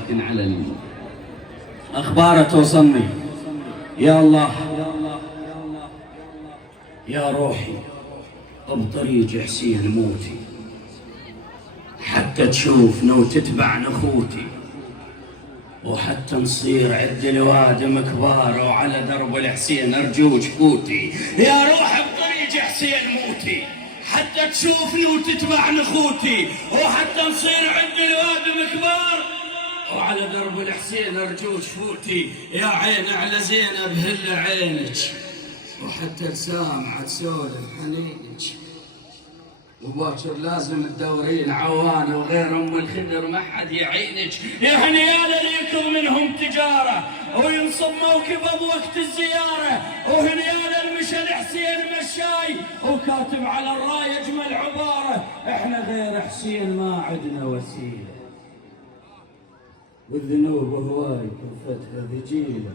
لكن على الموت. أخباره توصلني. يا الله يا روحي بطريق حسين موتي، حتى تشوفنا وتتبع نخوتي، وحتى نصير عد الوادم كبار وعلى درب الحسين أرجوك فوتي. يا روح بطريق حسين موتي، حتى تشوفني وتتبع نخوتي، وحتى نصير عد الوادم كبار وعلى درب الحسين أرجوك فوتي. يا عين على زينب هل عينك، وحتى السامعة تسولف حنينك، وباكر لازم تدورين عوانه وغير ام الخدر ما حد يعينك. يا هنياله ليكم منهم تجاره وينصب موكب بوقت الزياره، وهنياله المشى الحسين مشاي وكاتب على الرايه اجمل عباره، احنا غير حسين ما عدنا وسيله، والذنوب هواي كفتها ثقيله،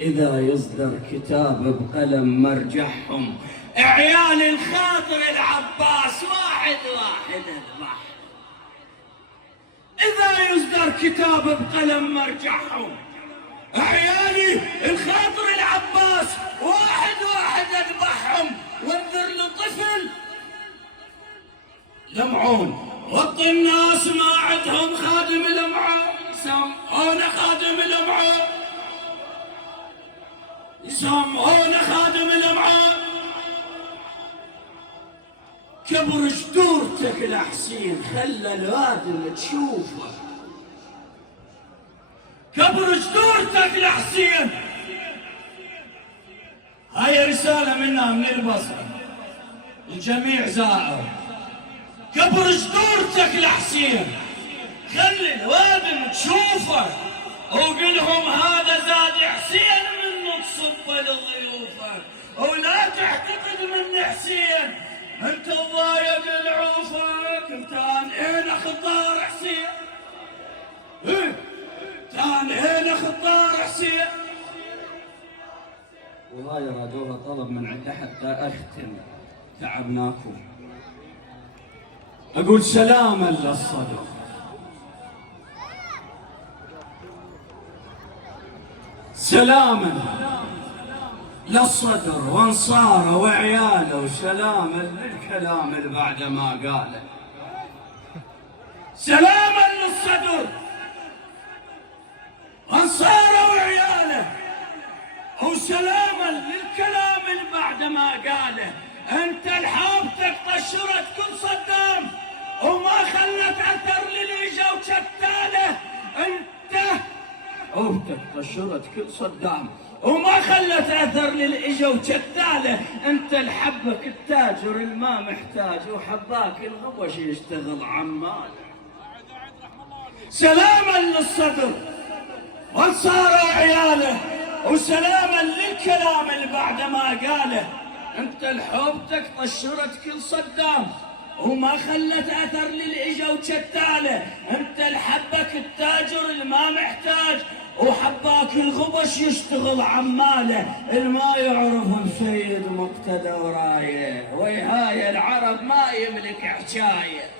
إذا يصدر كتاب بقلم مرجحهم عيال الخاطر العباس واحد اذبح. إذا يصدر كتاب بقلم مرجحهم عيالي الخاطر العباس واحد اذبحهم، وانذر لطفل لمعون وط الناس ما عندهم خادم لمعون، سمعون خادم لمعون، يسمعون خادم الامعاء. كبر جدورتك لحسين خلى الوادم تشوفه، كبر جدورتك لحسين. هاي رسالة منا من البصرة الجميع زائر. كبر جدورتك لحسين خلي الوادم تشوفه، وقلهم هذا زاد حسين تصب لضيوفك، ولا تعتقد من حسين انت ضايق العوفك. كان هنا خطار حسين، كان هنا خطار حسين. وهاي رادوها طلب من عندها حتى اختم. تعبناكم. اقول سلاما للصدر، سلاما للصدر وانصاره وعياله، وسلاما للكلام اللي بعد ما قاله. سلاما للصدر وانصاره وعياله، وسلاما للكلام اللي بعد ما قاله. انت لحابتك طشرت كل صدام وما خلت اثر لليجا وشتاله. انت حوبتك طشرت كل صدام وما خلت اثر للإجا وشتاله. انت لحبك التاجر الما محتاج، وحباك الغبش يشتغل عماله. سلاما للصدر وانصاره عياله، وسلاما للكلام اللي بعد ما قاله. انت لحبتك طشرت كل صدام وما خلت اثر للإجا وشتاله. انت لحبك التاجر الما محتاج، وحباك الغبش يشتغل عماله. الما يعرفهم سيد مقتدى ورايه، ويهاي العرب ما يملك حكايه.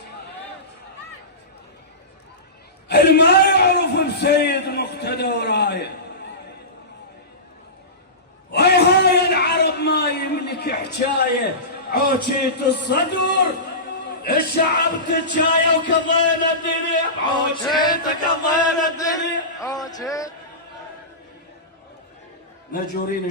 الما يعرفهم سيد مقتدى ورايه، ويهاي العرب ما يملك حكايه. عوشيت الصدور الشعب تتشايا وكضينا الدنيا، عوشيتك كضينا الدنيا، عوشيت مجورين